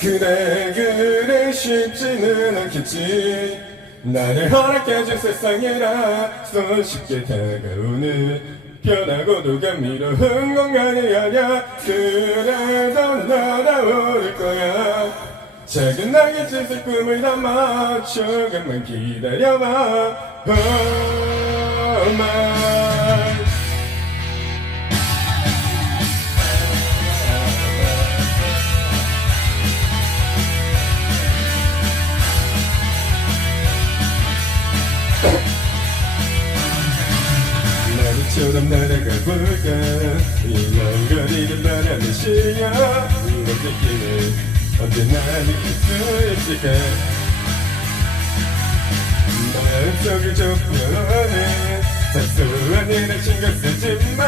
그래 그래 쉽지는 않겠지. 나를 허락해준 세상이라 손쉽게 다가오는 편하고도 감미로운 공간이 아냐. 그래도 날아오를 거야. 작은 날개짓을 꿈을 담아 조금만 기다려봐. Oh 나비처럼 날아가 볼까? 거리를 바라는 시야 이런 느낌을 언제나 느낄 수 있을까 마음속을 좁혀내 사소한 일에 신경 쓰지 마.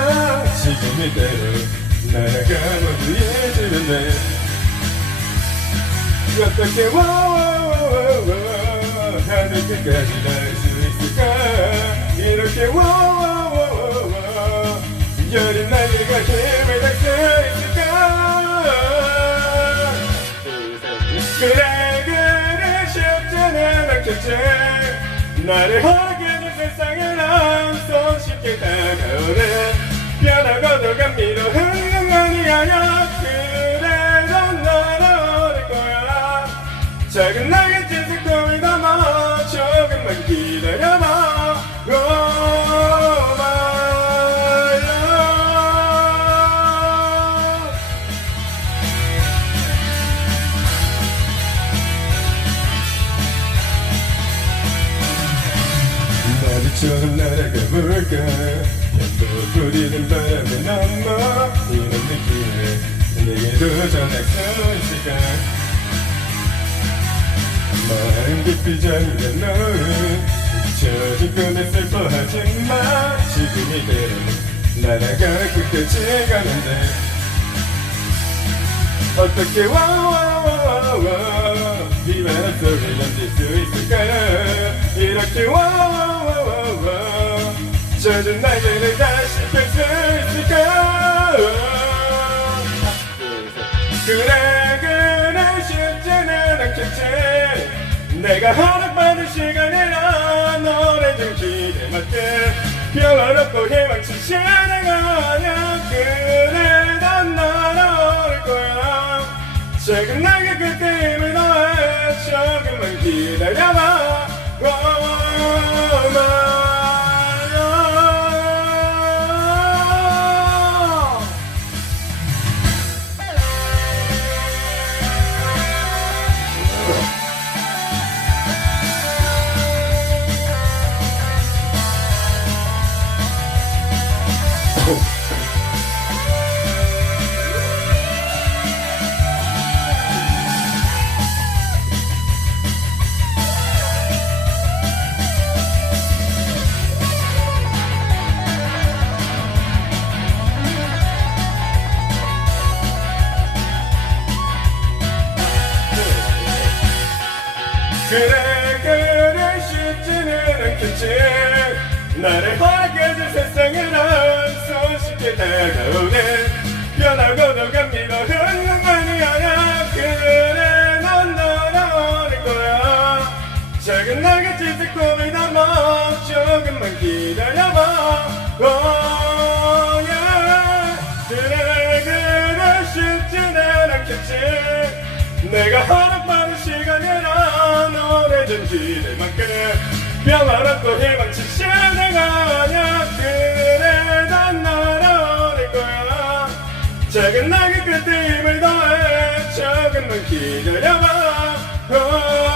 지금 이대로 날아가 모두 잊으면 돼 어떻게 와와와와 하늘 끝까지 날 수 있을까? 이렇게 와와와와 그래 그래 쉽지는 않겠지. 나를 허락해준 세상에 난 손쉽게 다가오네 나비처럼 날아가 볼까 또 부리는 바람에 넘어 이런 느낌을 내게도 수 있을까 마음 깊이 잠든 너는 잊혀진 꿈에 슬퍼하지마. 지금 이대로 날아가 끝까지 가는데. 어떻게 와와와와 이 바람 속을 넘길 수 있을까? 이렇게 와와와와 젖은 날개를 다시 펼수 있을까 그래 그래 쉽지는 않겠지. 내가 허락받은 시간이라 노래 좀 기대 맞게. 평화롭고 희망치 시내가 아냐 그래 난 날아올 거야. 작은 날개 끝에 힘을 더해 조금만 기다려봐 그래 그래 쉽지는 않겠지 나를 허락해준 세상에 난 손쉽게 다가오네 변하고도 감미로운 것만이 아냐 그래 넌 날아오는 거야. 작은 날개짓을 꿈이 담아 조금만 기다려봐. Oh yeah 그래 그래 쉽지는 않겠지. 내가 허락받은 시간이라 노래 좀 기대 맞게 평화롭고 희망치 시내가 아냐 그래 난 거야 작은 낙엽 끝에 힘을 더해 작은 눈 기다려봐. 어.